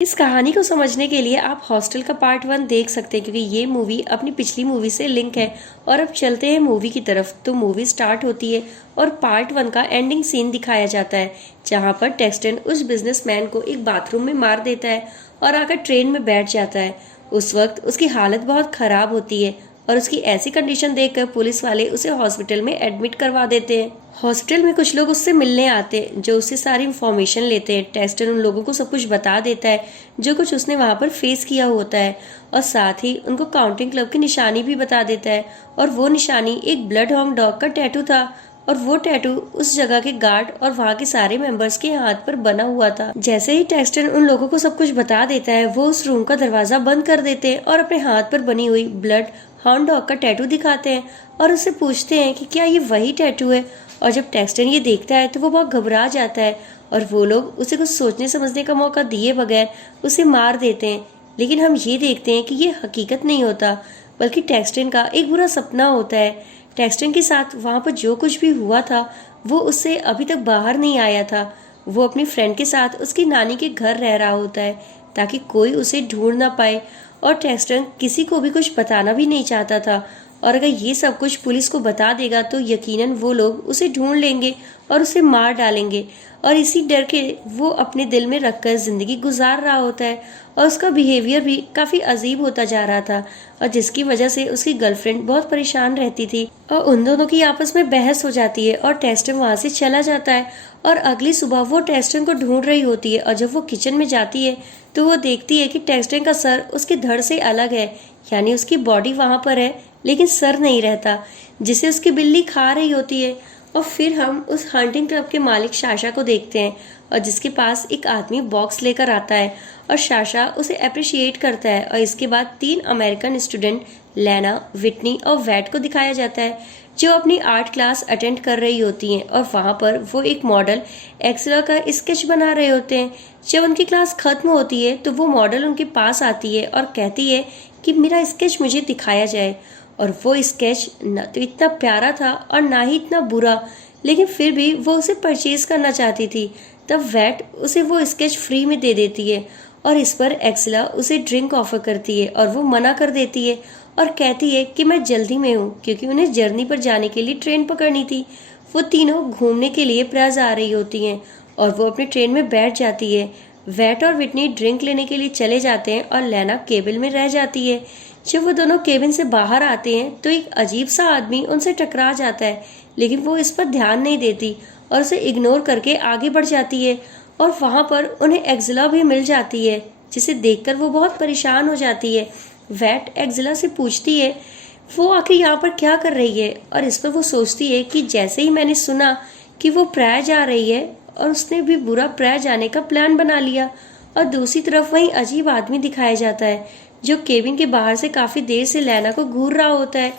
इस कहानी को समझने के लिए आप हॉस्टल का पार्ट 1 देख सकते हैं, क्योंकि ये मूवी अपनी पिछली मूवी से लिंक है। और अब चलते हैं मूवी की तरफ। तो मूवी स्टार्ट होती है और पार्ट 1 का एंडिंग सीन दिखाया जाता है, जहां पर टेक्सटन उस बिजनेसमैन को एक बाथरूम में मार देता है और आकर ट्रेन में बैठ जाता है। उस वक्त उसकी हालत बहुत खराब होती है और उसकी ऐसी कंडीशन देखकर पुलिस वाले उसे हॉस्पिटल में एडमिट करवा देते हैं। हॉस्पिटल में कुछ लोग उससे मिलने आते हैं, जो उससे सारी इंफॉर्मेशन लेते हैं। टेक्सटन उन लोगों को सब कुछ बता देता है जो कुछ उसने वहां पर फेस किया होता है, और साथ ही उनको काउंटिंग क्लब की निशानी भी बता देता है। और वो निशानी एक ब्लड हॉन्ग डॉग का टैटू था, और वो टैटू उस जगह के गार्ड और वहाँ के सारे मेंबर्स के हाथ पर बना हुआ था। जैसे ही टेक्सटन उन लोगों को सब कुछ बता देता है, वो उस रूम का दरवाजा बंद कर देते हैं और अपने हाथ पर बनी हुई ब्लड हॉन्ग डॉग का टैटू दिखाते हैं और उससे पूछते हैं कि क्या ये वही टैटू है। और जब टेक्सटन ये देखता है तो वो बहुत घबरा जाता है और वो लोग उसे कुछ सोचने समझने का मौका दिए बगैर उसे मार देते हैं। लेकिन हम ये देखते हैं कि ये हकीकत नहीं होता, बल्कि टेक्सटन का एक बुरा सपना होता है। टेक्सटन के साथ वहाँ पर जो कुछ भी हुआ था वो उससे अभी तक बाहर नहीं आया था। वो अपनी फ्रेंड के साथ उसकी नानी के घर रह रहा होता है ताकि कोई उसे ढूंढ ना पाए, और टेक्सटन किसी को भी कुछ बताना भी नहीं चाहता था। और अगर ये सब कुछ पुलिस को बता देगा तो यकीनन वो लोग उसे ढूंढ लेंगे और उसे मार डालेंगे। और इसी डर के वो अपने दिल में रखकर जिंदगी गुजार रहा होता है, और उसका बिहेवियर भी काफी अजीब होता जा रहा था, और जिसकी वजह से उसकी गर्लफ्रेंड बहुत परेशान रहती थी। और उन दोनों की आपस में बहस हो जाती है और टेस्टन वहां से चला जाता है। और अगली सुबह वो टेस्टन को ढूंढ रही होती है, और जब वो किचन में जाती है तो वो देखती है कि टेस्टन का सर उसके धड़ से अलग है, यानी उसकी बॉडी वहां पर है लेकिन सर नहीं रहता, जिसे उसकी बिल्ली खा रही होती है। और फिर हम उस हंटिंग क्लब के मालिक शाशा को देखते हैं, और जिसके पास एक आदमी बॉक्स लेकर आता है और शाशा उसे अप्रिशिएट करता है। और इसके बाद 3 अमेरिकन स्टूडेंट लेना, विटनी और वैट को दिखाया जाता है, जो अपनी आर्ट क्लास अटेंड कर रही होती हैं। और वहाँ पर वो एक मॉडल एक्सला का स्केच बना रहे होते हैं। जब उनकी क्लास खत्म होती है तो वो मॉडल उनके पास आती है और कहती है कि मेरा स्केच मुझे दिखाया जाए। और वो स्केच न तो इतना प्यारा था और ना ही इतना बुरा, लेकिन फिर भी वो उसे परचेज करना चाहती थी। तब वैट उसे वो स्केच फ्री में दे देती है, और इस पर एक्सला उसे ड्रिंक ऑफर करती है और वो मना कर देती है और कहती है कि मैं जल्दी में हूँ, क्योंकि उन्हें जर्नी पर जाने के लिए ट्रेन पकड़नी थी। वो तीनों घूमने के लिए प्रयास आ रही होती हैं और वो अपनी ट्रेन में बैठ जाती है। वैट और विटनी ड्रिंक लेने के लिए चले जाते हैं और लेना केबिन में रह जाती है। जब वो दोनों केबिन से बाहर आते हैं तो एक अजीब सा आदमी उनसे टकरा जाता है, लेकिन वो इस पर ध्यान नहीं देती और उसे इग्नोर करके आगे बढ़ जाती है। और वहां पर उन्हें एक्जिला भी मिल जाती है, जिसे देखकर वो बहुत परेशान हो जाती है। वैट एक्जिला से पूछती है वो आखिर यहाँ पर क्या कर रही है, और इस पर वो सोचती है कि जैसे ही मैंने सुना कि वो प्राय जा रही है और उसने भी बुरा प्राय जाने का प्लान बना लिया। और दूसरी तरफ वही अजीब आदमी दिखाया जाता है, जो केबिन के बाहर से काफी देर से लैना को घूर रहा होता है,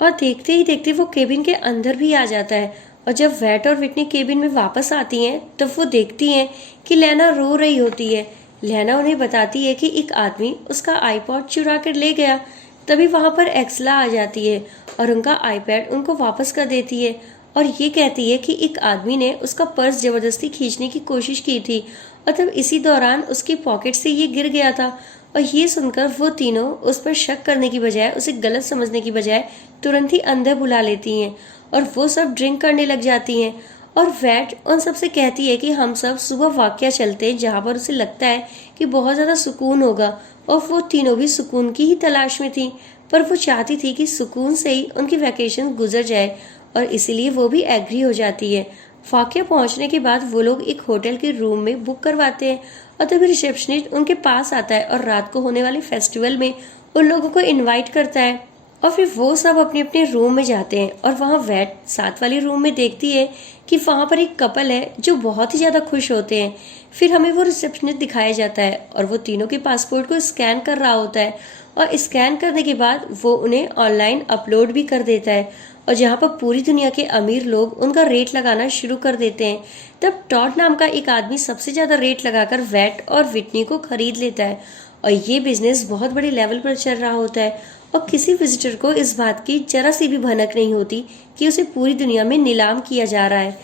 और देखते ही देखते वो केबिन के अंदर भी आ जाता है। और जब वैट और विटनी केबिन में वापस आती हैं तब वो देखती हैं कि लैना रो रही होती है। लैना उन्हें बताती है कि एक आदमी उसका आईपॉड चुरा कर ले गया। तभी वहां पर एक्सला आ जाती है और उनका आईपैड उनको वापस कर देती है, और ये कहती है कि एक आदमी ने उसका पर्स जबरदस्ती खींचने की कोशिश की थी, और तब इसी दौरान उसकी पॉकेट से ये गिर गया था। और ये सुनकर वो तीनों उस पर शक करने की बजाय, उसे गलत समझने की बजाय तुरंत ही अंदर बुला लेती हैं और वो सब ड्रिंक करने लग जाती हैं। और वैट उन सब से कहती है कि हम सब सुबह वाक्या चलते हैं जहाँ पर उसे लगता है कि बहुत ज़्यादा सुकून होगा। और वो तीनों भी सुकून की ही तलाश में थी, पर वो चाहती थी कि सुकून से ही उनकी वैकेशन गुजर जाए, और इसीलिए वो भी एग्री हो जाती है। वाक्या पहुंचने के बाद वो लोग एक होटल के रूम में बुक करवाते हैं, और तभी रिसेप्शनिस्ट उनके पास आता है और रात को होने वाले फेस्टिवल में उन लोगों को इनवाइट करता है। और फिर वो सब अपने अपने रूम में जाते हैं, और वहाँ वैट साथ वाले रूम में देखती है कि वहाँ पर एक कपल है जो बहुत ही ज़्यादा खुश होते हैं। फिर हमें वो रिसेप्शनिस्ट दिखाया जाता है और वो तीनों के पासपोर्ट को स्कैन कर रहा होता है, और स्कैन करने के बाद वो उन्हें ऑनलाइन अपलोड भी कर देता है, और जहाँ पर पूरी दुनिया के अमीर लोग उनका रेट लगाना शुरू कर देते हैं। तब टॉड नाम का एक आदमी सबसे ज्यादा रेट लगाकर वैट और विटनी को खरीद लेता है, और ये बिजनेस बहुत बड़े लेवल पर चल रहा होता है, और किसी विजिटर को इस बात की जरा सी भी भनक नहीं होती कि उसे पूरी दुनिया में नीलाम किया जा रहा है।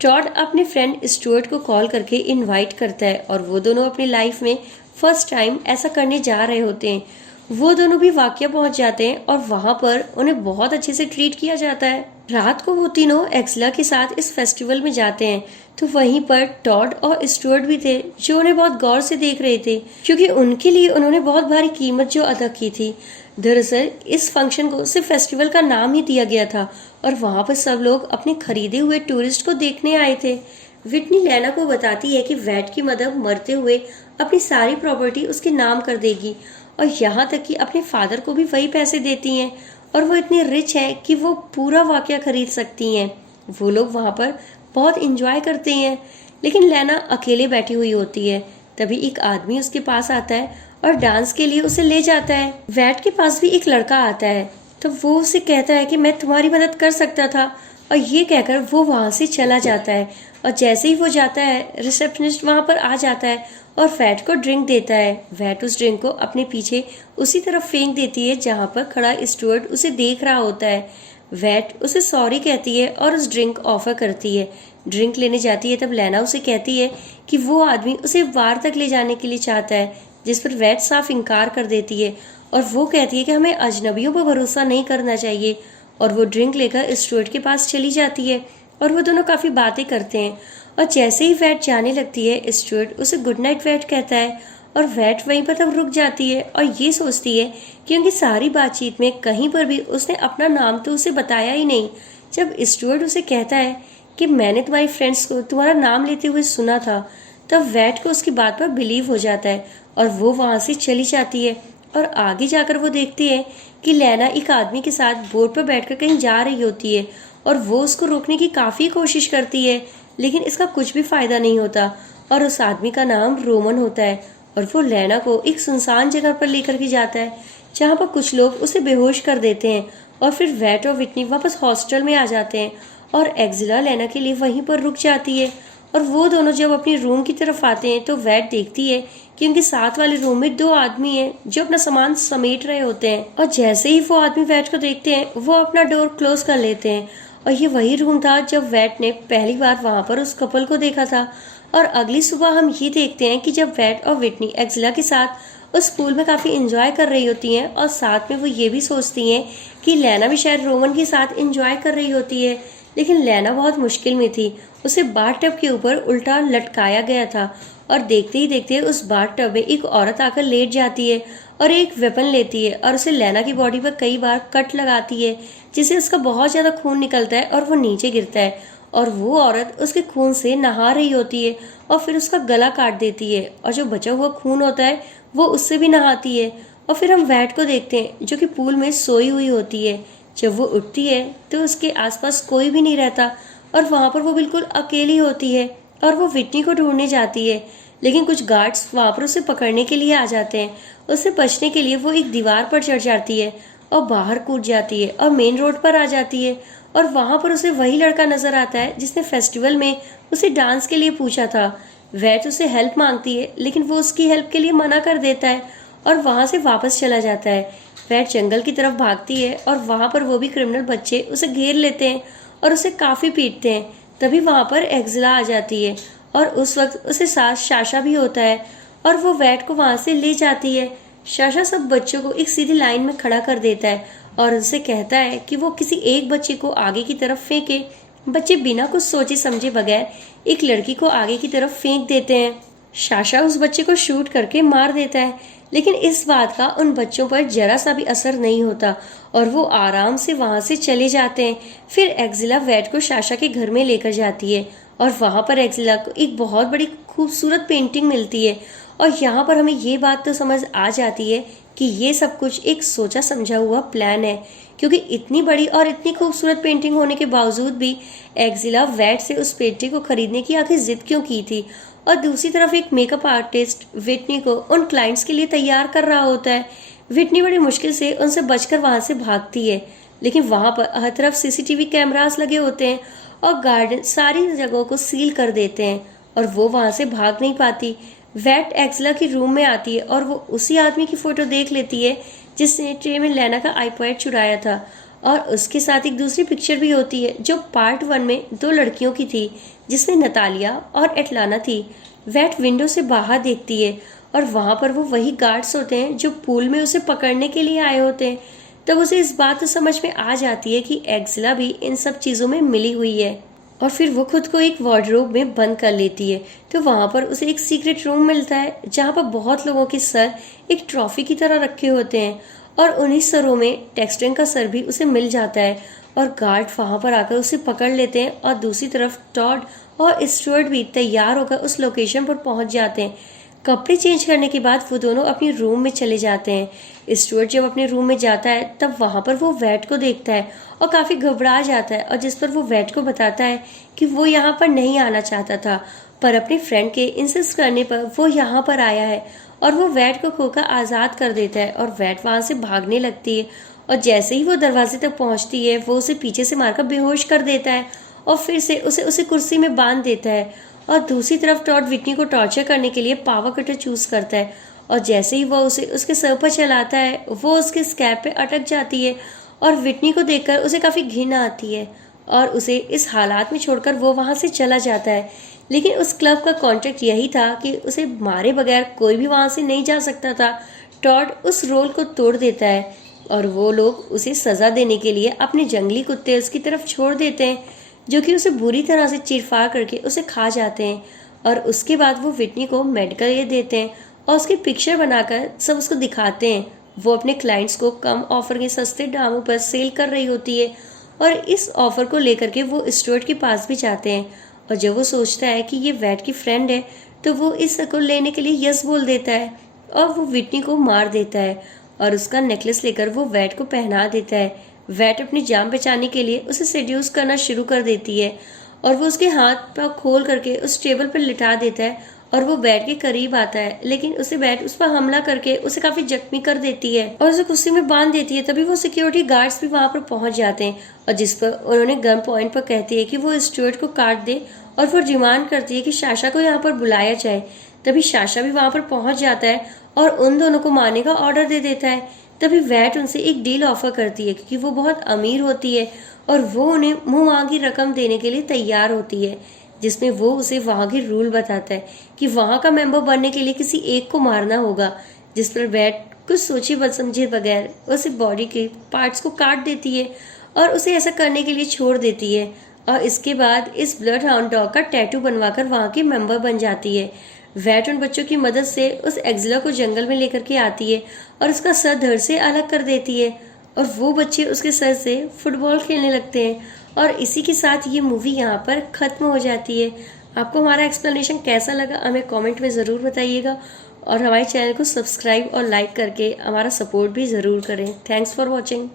टॉड अपने फ्रेंड स्टुअर्ट को कॉल करके इनवाइट करता है और वो दोनों अपनी लाइफ में फर्स्ट टाइम ऐसा करने जा रहे होते हैं। वो दोनों भी वाकया पहुंच जाते हैं और वहां पर उन्हें बहुत अच्छे से ट्रीट किया जाता है। रात को वो तीनों एक्सला के साथ इस फेस्टिवल में जाते हैं, तो वहीं पर टॉड और स्टुअर्ट भी थे जो उन्हें बहुत गौर से देख रहे थे, क्योंकि उनके लिए उन्होंने बहुत भारी कीमत जो अदा की थी। दरअसल इस फंक्शन को सिर्फ फेस्टिवल का नाम ही दिया गया था और वहां पर सब लोग अपने खरीदे हुए टूरिस्ट को देखने आए थे। विटनी लैना को बताती है कि वैट की मदर मरते हुए अपनी सारी प्रॉपर्टी उसके नाम कर देगी और यहाँ तक कि अपने फादर को भी वही पैसे देती हैं और वो इतनी रिच है कि वो पूरा वाकया खरीद सकती हैं। वो लोग वहाँ पर बहुत इंजॉय करते हैं, लेकिन लैना अकेले बैठी हुई होती है। तभी एक आदमी उसके पास आता है और डांस के लिए उसे ले जाता है। वैट के पास भी एक लड़का आता है, तो वो उसे कहता है कि मैं तुम्हारी मदद कर सकता था, और ये कहकर वो वहाँ से चला जाता है। और जैसे ही वो जाता है, रिसेप्शनिस्ट वहाँ पर आ जाता है और वैट को ड्रिंक देता है। वैट उस ड्रिंक को अपने पीछे उसी तरफ फेंक देती है जहाँ पर खड़ा स्टुअर्ट उसे देख रहा होता है। वैट उसे सॉरी कहती है और उस ड्रिंक ऑफर करती है। ड्रिंक लेने जाती है तब लैना उसे कहती है कि वो आदमी उसे बार तक ले जाने के लिए चाहता है, जिस पर वैट साफ इनकार कर देती है और वो कहती है कि हमें अजनबियों पर भरोसा नहीं करना चाहिए। और वो ड्रिंक लेकर स्टुअर्ट के पास चली जाती है और वो दोनों काफ़ी बातें करते हैं। और जैसे ही वैट जाने लगती है, स्टुअर्ट उसे गुड नाइट वैट कहता है और वैट वहीं पर तब रुक जाती है और ये सोचती है कि उनकी सारी बातचीत में कहीं पर भी उसने अपना नाम तो उसे बताया ही नहीं। जब स्टुअर्ट उसे कहता है कि मैंने तुम्हारी फ्रेंड्स को तुम्हारा नाम लेते हुए सुना था, तब वैट को उसकी बात पर बिलीव हो जाता है और वो वहाँ से चली जाती है। और आगे जाकर वो देखती है कि लैना एक आदमी के साथ बोट पर बैठकर कहीं जा रही होती है और वो उसको रोकने की काफ़ी कोशिश करती है, लेकिन इसका कुछ भी फायदा नहीं होता। और उस आदमी का नाम रोमन होता है और वो लैना को एक सुनसान जगह पर लेकर के जाता है जहाँ पर कुछ लोग उसे बेहोश कर देते हैं। और फिर वैट और विटनी वापस हॉस्टल में आ जाते हैं और एक्जिला लैना के लिए वहीं पर रुक जाती है। और वो दोनों जब अपनी रूम की तरफ आते हैं तो वैट देखती है कि उनके साथ वाले रूम में दो आदमी हैं जो अपना सामान समेट रहे होते हैं। और जैसे ही वो आदमी वैट को देखते हैं, वो अपना डोर क्लोज कर लेते हैं। और ये वही रूम था जब वैट ने पहली बार वहां पर उस कपल को देखा था। और अगली सुबह हम ये देखते हैं कि जब वैट और विटनी एक्जिला के साथ उस पूल में काफ़ी इंजॉय कर रही होती हैं और साथ में वो ये भी सोचती हैं कि लैना भी शायद रोमन के साथ इंजॉय कर रही होती है, लेकिन लैना बहुत मुश्किल में थी। उसे बाथटब के ऊपर उल्टा लटकाया गया था और देखते ही देखते उस बाथटब में एक औरत आकर लेट जाती है और एक वेपन लेती है और उसे लैना की बॉडी पर कई बार कट लगाती है, जिससे उसका बहुत ज़्यादा खून निकलता है और वो नीचे गिरता है। और वो औरत उसके खून से नहा रही होती है और फिर उसका गला काट देती है और जो बचा हुआ खून होता है वो उससे भी नहाती है। और फिर हम वैट को देखते हैं जो कि पूल में सोई हुई होती है। जब वो उठती है तो उसके आसपास कोई भी नहीं रहता और वहाँ पर वो बिल्कुल अकेली होती है और वो विटनी को ढूंढने जाती है, लेकिन कुछ गार्ड्स वहाँ पर उसे पकड़ने के लिए आ जाते हैं। उससे बचने के लिए वो एक दीवार पर चढ़ जाती है और बाहर कूद जाती है और मेन रोड पर आ जाती है। और वहाँ पर उसे वही लड़का नजर आता है जिसने फेस्टिवल में उसे डांस के लिए पूछा था। वैट उसे हेल्प मांगती है, लेकिन वो उसकी हेल्प के लिए मना कर देता है और वहाँ से वापस चला जाता है। वैट जंगल की तरफ भागती है और वहाँ पर वो भी क्रिमिनल बच्चे उसे घेर लेते हैं और उसे काफ़ी पीटते हैं। तभी वहाँ पर एक्जिला आ जाती है और उस वक्त उसे साथ शाशा भी होता है और वो वैट को वहाँ से ले जाती है। शाशा सब बच्चों को एक सीधी लाइन में खड़ा कर देता है और उनसे कहता है कि वो किसी एक बच्चे को आगे की तरफ फेंके। बच्चे बिना कुछ सोचे समझे बगैर एक लड़की को आगे की तरफ फेंक देते हैं। शाशा उस बच्चे को शूट करके मार देता है, लेकिन इस बात का उन बच्चों पर जरा सा भी असर नहीं होता और वो आराम से वहाँ से चले जाते हैं। फिर एक्जिला वैट को शाशा के घर में लेकर जाती है और वहाँ पर एक्जिला को एक बहुत बड़ी खूबसूरत पेंटिंग मिलती है। और यहाँ पर हमें ये बात तो समझ आ जाती है कि ये सब कुछ एक सोचा समझा हुआ प्लान है, क्योंकि इतनी बड़ी और इतनी खूबसूरत पेंटिंग होने के बावजूद भी एक्जिला वैट से उस पेंटिंग को खरीदने की आखिर जिद क्यों की थी। और दूसरी तरफ एक मेकअप आर्टिस्ट विटनी को उन क्लाइंट्स के लिए तैयार कर रहा होता है। विटनी बड़ी मुश्किल से उनसे बचकर वहां से भागती है, लेकिन वहां पर हर तरफ सीसीटीवी कैमरास लगे होते हैं और गार्ड सारी जगहों को सील कर देते हैं और वो वहां से भाग नहीं पाती। वैट एक्जिला की रूम में आती है और वो उसी आदमी की फोटो देख लेती है जिसने ट्रे में लैना का आईपैड चुराया था। और उसके साथ एक दूसरी पिक्चर भी होती है जो पार्ट 1 में दो लड़कियों की थी, जिसमें नतालिया और एटलाना थी। वैट विंडो से बाहर देखती है और वहाँ पर वो वही गार्ड्स होते हैं जो पूल में उसे पकड़ने के लिए आए होते हैं। तब उसे इस बात तो समझ में आ जाती है कि एक्जिला भी इन सब चीज़ों में मिली हुई है और फिर वो खुद को एक वार्डरोब में बंद कर लेती है। तो वहाँ पर उसे एक सीक्रेट रूम मिलता है जहाँ पर बहुत लोगों के सर एक ट्रॉफी की तरह रखे होते हैं और उन्हीं सरों में टेक्सटन का सर भी उसे मिल जाता है और गार्ड वहाँ पर आकर उसे पकड़ लेते हैं और दूसरी तरफ टॉड और स्टुअर्ट भी तैयार होकर उस लोकेशन पर पहुँच जाते हैं। कपड़े चेंज करने के बाद वो दोनों अपने रूम में चले जाते हैं। स्टुअर्ट जब अपने रूम में जाता है तब वहाँ पर वो वैट को देखता है और काफ़ी घबरा जाता है और जिस पर वो वैट को बताता है कि वो यहाँ पर नहीं आना चाहता था, पर अपने फ्रेंड के इंसिस्ट करने पर वो यहाँ पर आया है और वो वैट को खोकर आज़ाद कर देता है और वैट वहाँ से भागने लगती है और जैसे ही वो दरवाजे तक पहुँचती है वो उसे पीछे से मारकर बेहोश कर देता है और फिर से उसे कुर्सी में बांध देता है। और दूसरी तरफ टॉड विटनी को टॉर्चर करने के लिए पावर कटर चूज करता है और जैसे ही वो उसे उसके सर पर चलाता है वो उसके स्कैप पे अटक जाती है और विटनी को देखकर उसे काफ़ी घिन आती है और उसे इस हालात में छोड़कर वो वहाँ से चला जाता है। लेकिन उस क्लब का कॉन्ट्रैक्ट यही था कि उसे मारे बगैर कोई भी वहाँ से नहीं जा सकता था। टॉड उस रोल को तोड़ देता है और वो लोग उसे सज़ा देने के लिए अपने जंगली कुत्ते उसकी तरफ छोड़ देते हैं जो कि उसे बुरी तरह से चीरफाड़ करके उसे खा जाते हैं। और उसके बाद वो विटनी को मेडिकल एड देते हैं और उसकी पिक्चर बनाकर सब उसको दिखाते हैं। वो अपने क्लाइंट्स को कम ऑफर के सस्ते दामों पर सेल कर रही होती है और इस ऑफर को लेकर के वो स्टुअर्ट के पास भी जाते हैं और जब वो सोचता है कि ये वैट की फ्रेंड है तो वो इसको लेने के लिए यस बोल देता है और वो विटनी को मार देता है और उसका नेकलेस लेकर वो वैट को पहना देता है। वैट अपनी जान बचाने के लिए उसे सेड्यूस करना शुरू कर देती है और वो उसके हाथ पर खोल करके उस टेबल पर लिटा देता है और वो वैट के करीब आता है लेकिन उसे वैट उस पर हमला करके उसे काफी जख्मी कर देती है और उसे कुर्सी में बांध देती है। तभी वो सिक्योरिटी गार्ड्स भी वहां पर पहुंच जाते हैं और जिस पर उन्होंने गन पॉइंट पर कहती है कि वो स्टुअर्ट को काट दे और फिर डिमांड करती है कि साशा को यहाँ पर बुलाया जाए। तभी साशा भी वहां पर पहुंच जाता है और उन दोनों को मारने का ऑर्डर दे देता है। तभी वैट उनसे एक डील ऑफर करती है क्योंकि वो बहुत अमीर होती है और वो उन्हें मुंह मांगी रकम देने के लिए तैयार होती है जिसमें वो उसे वहाँ के रूल बताता है कि वहाँ का मेंबर बनने के लिए किसी एक को मारना होगा। जिस पर वैट कुछ सोचे बच समझे बगैर उसे बॉडी के पार्ट्स को काट देती है और उसे ऐसा करने के लिए छोड़ देती है और इसके बाद इस ब्लड हाउंड डॉग का टैटू बनवाकर वहाँ की मेंबर बन जाती है। वैट उन बच्चों की मदद से उस एक्जिला को जंगल में लेकर के आती है और उसका सर धड़ से अलग कर देती है और वो बच्चे उसके सर से फुटबॉल खेलने लगते हैं और इसी के साथ ये मूवी यहाँ पर ख़त्म हो जाती है। आपको हमारा एक्सप्लेनेशन कैसा लगा हमें कमेंट में ज़रूर बताइएगा और हमारे चैनल को सब्सक्राइब और लाइक करके हमारा सपोर्ट भी ज़रूर करें। Thanks for watching.